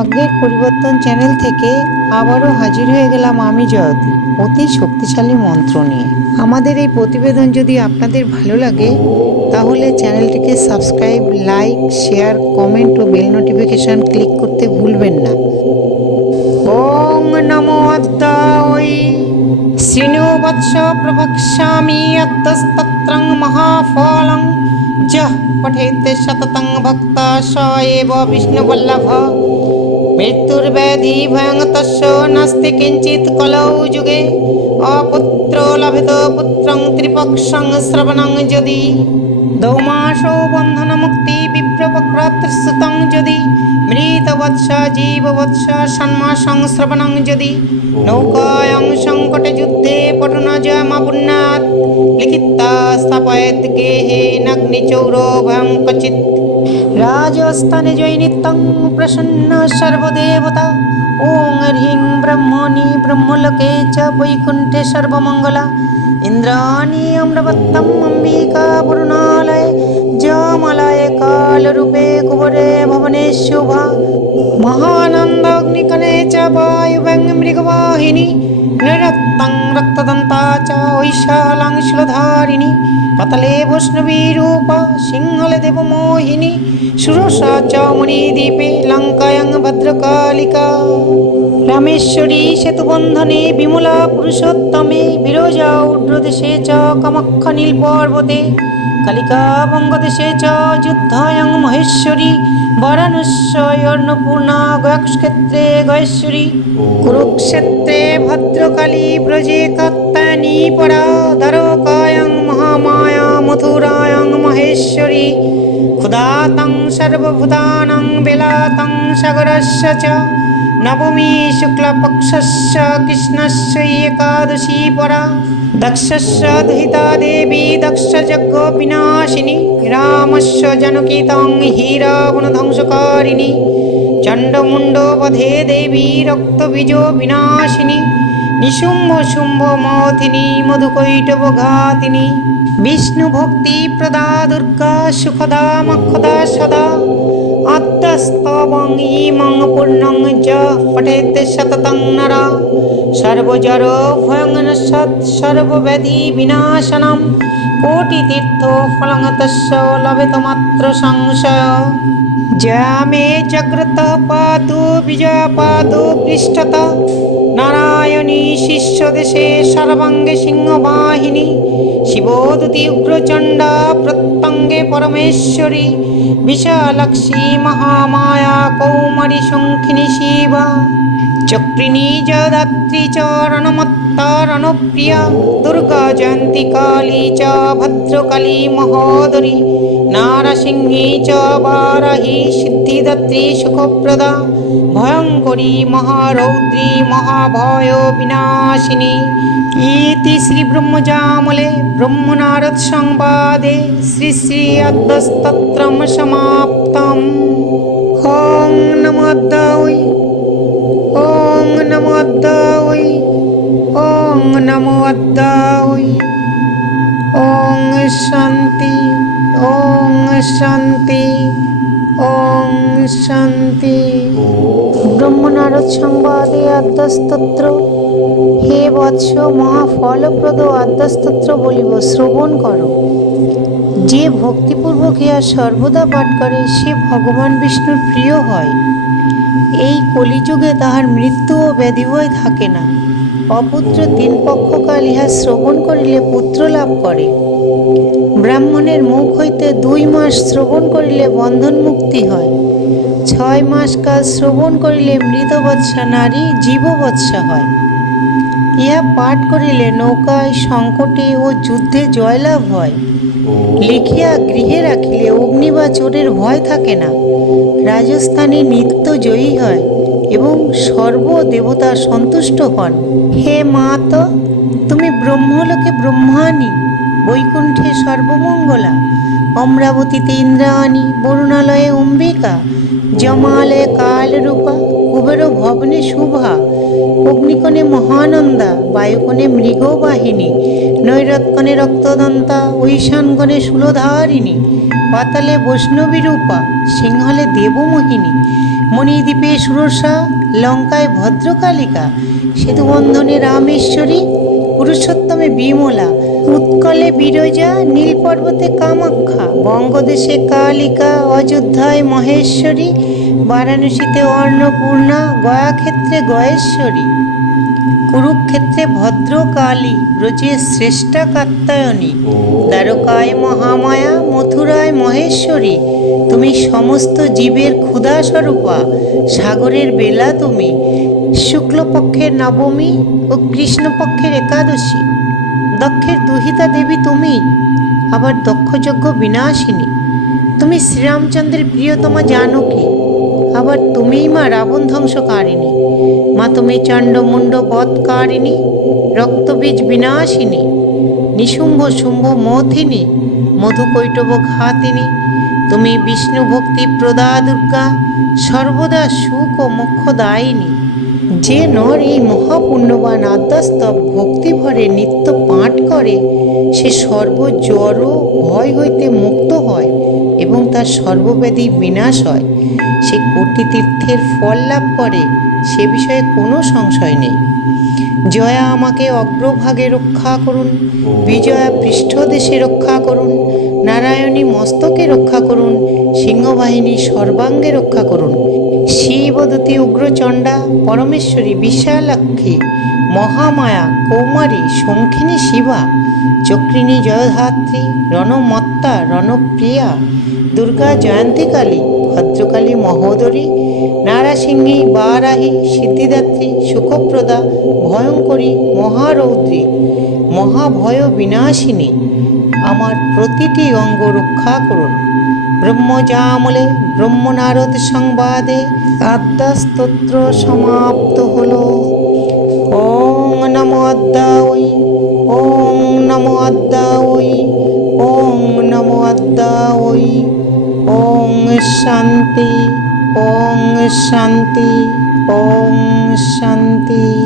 ভাগ্যের পরিবর্তন চ্যানেল থেকে আবারও হাজির হয়ে গেলাম আমি, জয়তী। অতি শক্তিশালী মন্ত্র নিয়ে। আমাদের এই প্রতিবেদন যদি আপনাদের ভালো লাগে, তাহলে চ্যানেলটিকে সাবস্ক্রাইব লাইক শেয়ার কমেন্ট ও বেল নোটিফিকেশন ক্লিক করতে ভুলবেন না। ওং নমো অদ্দায় শৃণু বৎস প্রভক্ষ্যামি অদ্দস্তত্রং মহাফলং। যः, পঠেতে শততং ভক্তা স এব বিষ্ণুবল্লভ। মৃত্যুর্ব্যাধি ভয়ং তস্য নাস্তি কিঞ্চিৎ কলৌ যুগে। অপুত্র লভিত পুত্রং ত্রিপক্ষং শ্রবণং যদি। দৌমাসৌ বন্ধন মুক্তি বিপ্রপক্রাতৃসুতং যদি। মৃত বৎস জীব বৎস সন্মাসং শ্রবণং যদি। নৌকায়ং সংকটে যুদ্ধে পটন জয়মাপুণ্যাৎ লিখিতা স্থাপয়েত গেহে নগ্নিচৌর ভয়ং কচিৎ রাজস্থানে জৈনিত্যং প্রসন্ন সর্বদেবতা ওং হ্রিং ব্রহ্মণি ব্রহ্মলোকে চ বৈকুণ্ঠে সর্বমঙ্গলা ইন্দ্রাণী অম্রবত্তম অম্বিকা পূর্ণালয়ে জমালয়ে কালরূপে কুবরে ভবনে শুভা মহানন্দ অগ্নিকণে চ বায়ুবং মৃগবাহিনী নৃরত্তং রক্তদন্তা চ ঐশালাং শিলধারিণী পাতালে বৈষ্ণবী রূপা চ মণিদ্বীপে লঙ্কায়ং ভদ্রকালিকা রামেশ্বরী সেতুবন্ধনে বিমলা পুরুষোত্তমে বিরজা উড্রদেশে চ কামাক্ষ নীল পর্বতে কালিকা বঙ্গদেশে চ যুদ্ধায়ং মহেশ্বরী বারাণস্য অন্নপূর্ণা গয়ক্ষেত্রে গয়েশ্বরী কুরুক্ষেত্রে ভদ্রকালী ব্রজে কাত্তায়নী পরা দ্বারকায়ং মহামায়া মথুরায়ং মহেশ্বরী ক্ষুধাতং সর্বভূতানাং বেলাতং সাগরস্য চ নবমী শুক্লপক্ষস্য কৃষ্ণস্য একাদশী পরা দক্ষস্য দুহিতা দেবী দক্ষযজ্ঞ বিনাশিনী রামস্য জনকিতং হীরাবনধ্বংসকারিণী চণ্ডমুণ্ডবধে দেবী রক্তবীজ বিনাশিনী নিশুম্ভ শুম্ভ মথিনী মধুকৈটবঘাতিনী বিষ্ণু ভক্তি প্রদা দুর্গা সুখদা মক্ষদা সদা আত্মস্তবং ইমং পূর্ণং য পঠেত শততং নরা সর্বজর ভয়ং সৎ সর্বব্যাধি বিনাশনম কোটি তীর্থ ফলং তস্য লভেত মাত্র সংশয় যা মে জাগ্রত পাতু পাতু পৃষ্ঠত নারায়ণী শিষ্য দেশে সর্বাঙ্গে সিংহবাহিনী উগ্রচণ্ডা প্রত্যঙ্গে পরমেশ্বরী, বিশালক্ষী মহামায়া কৌমারী শঙ্খিনী শিবা, চক্রিণী জদাত্রী চ রণমত্তারণপ্রিয়া দুর্গা জয়ন্তী কালী চ ভদ্রকালী মহোদরী, নারসিংহী চ বারাহী সিদ্ধিদাত্রী সুখপ্রদা, ভয়ঙ্করী মহারৌদ্রী মহাভয় বিনাশিনী ইতি শ্রী ব্রহ্মজামলে ব্রহ্মনারদ সংবাদে শ্রী শ্রী অদ্বস্তত্রম সমাপ্তম ওং নমো দাওই ওং নমো দাওই ওং নমো দাওই ওং শান্তি ওং শান্তি ওং শান্তি ব্রহ্মনারদ সংবাদে আদ্যস্তোত্র হে বৎস মহা মহাফলপ্রদ আদ্যস্তোত্র বলিব, শ্রবণ করো। যে ভক্তিপূর্বক ইহা সর্বদা পাঠ করে, সে ভগবান বিষ্ণুর প্রিয় হয়। এই কলিযুগে তাহার মৃত্যু ও ব্যাধিভয় থাকে না। অপুত্র তিন পক্ষকাল ইহা শ্রবণ করিলে পুত্র লাভ করে। ব্রাহ্মণের মুখ হইতে দুই মাস শ্রবণ করিলে বন্ধন মুক্তি হয়। ছয় মাস কাল শ্রবণ করিলে মৃতবৎসা নারী জীববৎসা হয়। ইহা পাঠ করিলে নৌকায় সংকটে ও যুদ্ধে জয়লাভ হয়। লিখিয়া গৃহে রাখিলে অগ্নি বা চোরের ভয় থাকে না। রাজস্থানে নিত্য জয়ী হয় এবং সর্ব দেবতা সন্তুষ্ট হন। হে মা তো তুমি ব্রহ্মলোকে ব্রহ্মাণী বৈকুণ্ঠে সর্বমঙ্গলা অমরাবতীতে ইন্দ্রাণী বরুণালয়ে অম্বিকা জমালয়ে কালরূপা কুবের ভবনে শুভা অগ্নিকণে মহানন্দা, বায়ুকণে মৃগবাহিনী, নৈরৎকণে রক্তদন্তা ঐশানগণে শূলধারিণী, পাতালে বৈষ্ণবী রূপা সিংহলে দেবমোহিনী, মণিদ্বীপে সুরসা, লঙ্কায় ভদ্রকালিকা, সেতুবন্ধনে রামেশ্বরী, পুরুষোত্তমে বিমলা, উৎকলে বিরজা নীল পর্বতে কামাখ্যা, বঙ্গদেশে কালিকা, অযোধ্যায় মহেশ্বরী বারাণসীতে অন্নপূর্ণা গয়াক্ষেত্রে গয়েশ্বরী কুরুক্ষেত্রে ভদ্রকালী ব্রজে শ্রেষ্ঠা কাত্যায়নী দ্বারকায় মহামায়া মথুরায় মহেশ্বরী তুমি সমস্ত জীবের ক্ষুধা স্বরূপা সাগরের বেলা তুমি শুক্লপক্ষের নবমী ও কৃষ্ণপক্ষের একাদশী দক্ষের দুহিতা দেবী তুমি আবার দক্ষযজ্ঞ বিনাশিনী। তুমি শ্রীরামচন্দ্রের প্রিয়তমা জানকী আবার তুমিই মা রাবণ ধ্বংসকারিণী। মা তুমি চণ্ডমুণ্ড বধকারিণী, রক্তবীজ বিনাশিনী, নিশুম্ভ শুম্ভ মথিনী মধুকৈটব ঘাতিনী তুমি বিষ্ণু ভক্তি প্রদা দুর্গা সর্বদা সুখ ও মোক্ষদায়িনী যে নর এই মহাপুণ্যবান আদ্যাস্তব ভক্তি ভরে নিত্য পাঠ করে, সে সর্বজ্বর ভয় হইতে মুক্ত হয় এবং তার সর্বব্যাধি বিনাশ হয়। সে কোটি তীর্থের ফল লাভ করে, সে বিষয়ে কোনো সংশয় নেই। জয়া আমাকে অগ্রভাগে রক্ষা করুন, বিজয়া পৃষ্ঠদেশে রক্ষা করুন, নারায়ণী মস্তকে রক্ষা করুন, সিংহবাহিনী সর্বাঙ্গে রক্ষা করুন। শিবদতী উগ্রচণ্ডা, পরমেশ্বরী বিশালাক্ষী, মহামায়া, কৌমারী, শঙ্খিনী শিবা, চক্রিণী জয়ধাত্রী, রণমত্তা, রণপ্রিয়া, দুর্গা জয়ন্তীকালী, ভদ্রকালী মহোদরী, নারাসিংহী বারাহী, সিদ্ধিদাত্রী, সুখপ্রদা, ভয়ঙ্করী মহারৌদ্রী, মহাভয় বিনাশিনী। আমার প্রতিটি অঙ্গ রক্ষা করুন। ব্রহ্মজামলে ব্রহ্মনারদ সংবাদে আদ্যাস্তোত্র সমাপ্ত হলো। ওং নমো আদ্যাওই ওং নমো আদ্যাওই ওং নমো আদ্যাওই ওং শান্তি ওং শান্তি ওং শান্তি।